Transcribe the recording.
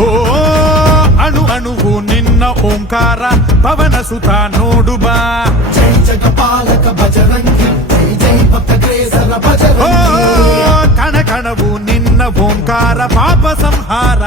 ಓ ಅಣು ಅಣುವು ನಿನ್ನ ಓಂಕಾರ ಪವನ ಸುತ ನೋಡು ಬಾ ಜೈ ಜಗಪಾಲಕ ಬಜರಂಗಿ ಜೈ ಜೈ ಭಕ್ತಗ್ರೇಸರ ಓ ಬಜರಂಗಿ ಕಣ ಕಣವು ನಿನ್ನ ಓಂಕಾರ ಪಾಪ ಸಂಹಾರ